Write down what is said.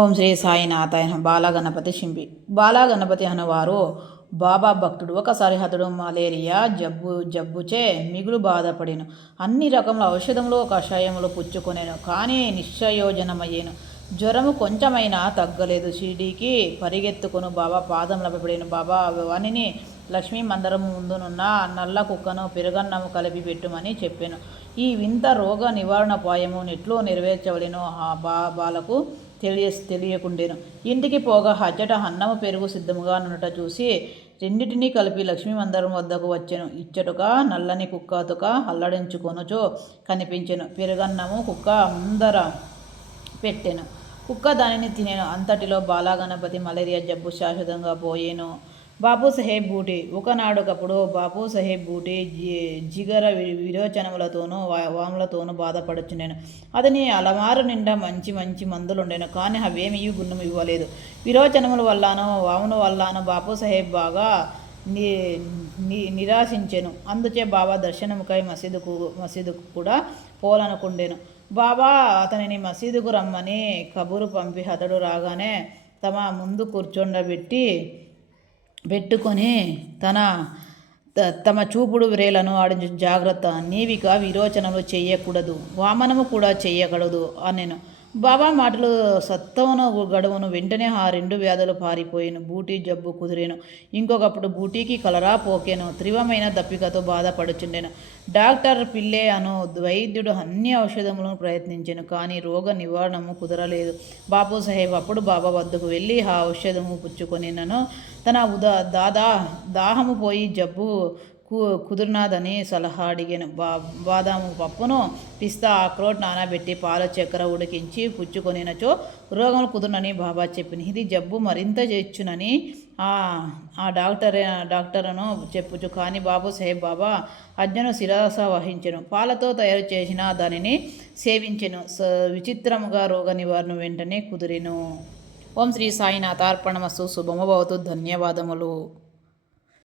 ఓం శ్రీ సాయినాథాయ బాలగణపతి శింపి. బాలగణపతి అనేవారు బాబా భక్తుడు. ఒకసారి అతడు మలేరియా జబ్బుచే మిగులు బాధపడిను. అన్ని రకముల ఔషధములు కషాయములు పుచ్చుకొనేను, కానీ నిశ్చయోజనమయ్యేను. జ్వరము కొంచెమైనా తగ్గలేదు. షిరిడీకి పరిగెత్తుకుని బాబా పాదములపై పడిన. బాబా వాణిని లక్ష్మీ మందిరము ముందునున్న నల్ల కుక్కను పెరుగన్నము కలిపి పెట్టుమని చెప్పాను. ఈ వింత రోగ నివారణోపాయము నెట్లో నెరవేర్చవలెనో ఆ బాలకు తెలియకుండేను. ఇంటికి పోగా అచ్చట అన్నము పెరుగు సిద్ధముగా నున్నట చూసి రెండింటినీ కలిపి లక్ష్మీ మందిరం వద్దకు వచ్చెను. ఇచ్చటగా నల్లని కుక్క తుక అల్లడించుకొనుచో కనిపించెను. పెరుగన్నము కుక్క ముందర పెట్టెను. కుక్క దానిని తినెను. అంతటిలో బాలగణపతి మలేరియా జబ్బు శాశ్వతంగా పోయేను. బాపు సాహెబ్ బూటీ. ఒకనాడొకప్పుడు బాపు సాహెబ్ బూటీ జిగర విరోచనములతోనూ వాములతోనూ బాధపడుచుండెను. అతని అలమారు నిండా మంచి మంచి మందులుండెను, కానీ అవేమీ గుణము ఇవ్వలేదు. విరోచనముల వల్లానో వాముల వల్లానో బాపు సాహెబ్ బాగా నిరాశించెను. అందుచే బాబా దర్శనముకై మసీదుకు కూడా పోలనుకుండెను. బాబా అతనిని మసీదుకు రమ్మని కబురు పంపి అతడు రాగానే తమ ముందు పెట్టుకొని తమ చూపుడు వ్రేలను ఆడించు. జాగ్రత్త, నీవిక విరోచనలు చెయ్యకూడదు, వామనము కూడా చెయ్యకూడదు అనెను. బాబా మాటలు సత్తమును గడువును. వెంటనే ఆ రెండు వ్యాధులు పారిపోయాను. బూటీ జబ్బు కుదిరేను. ఇంకొకప్పుడు బూటీకి కలరా పోకెను. తీవ్రమైన దప్పికతో బాధపడుచుండెను. డాక్టర్ పిల్లే అను వైద్యుడు అన్ని ఔషధములను ప్రయత్నించెను, కానీ రోగ నివారణము కుదరలేదు. బాపు సాహెబ్ అప్పుడు బాబా వద్దకు వెళ్ళి ఆ ఔషధము పుచ్చుకొనినను తన దాహము పోయి జబ్బు కుదురునాదని సలహా అడిగాను. బాదాము పప్పును, పిస్తా, అక్రోట్ నానబెట్టి పాలు చక్కెర ఉడికించి పుచ్చుకొనినచో రోగములు కుదురునని బాబా చెప్పిన. ఇది జబ్బు మరింత చేర్చునని ఆ డాక్టరును చెప్పుచు. కానీ బాబు సాహెబ్ బాబా ఆజ్ఞను శిరస వహించెను. పాలతో తయారు చేసిన దానిని సేవించెను. విచిత్రముగా రోగ నివారణ వెంటనే కుదిరెను. ఓం శ్రీ సాయినాథార్పణమస్తు. శుభము భవతు. ధన్యవాదములు.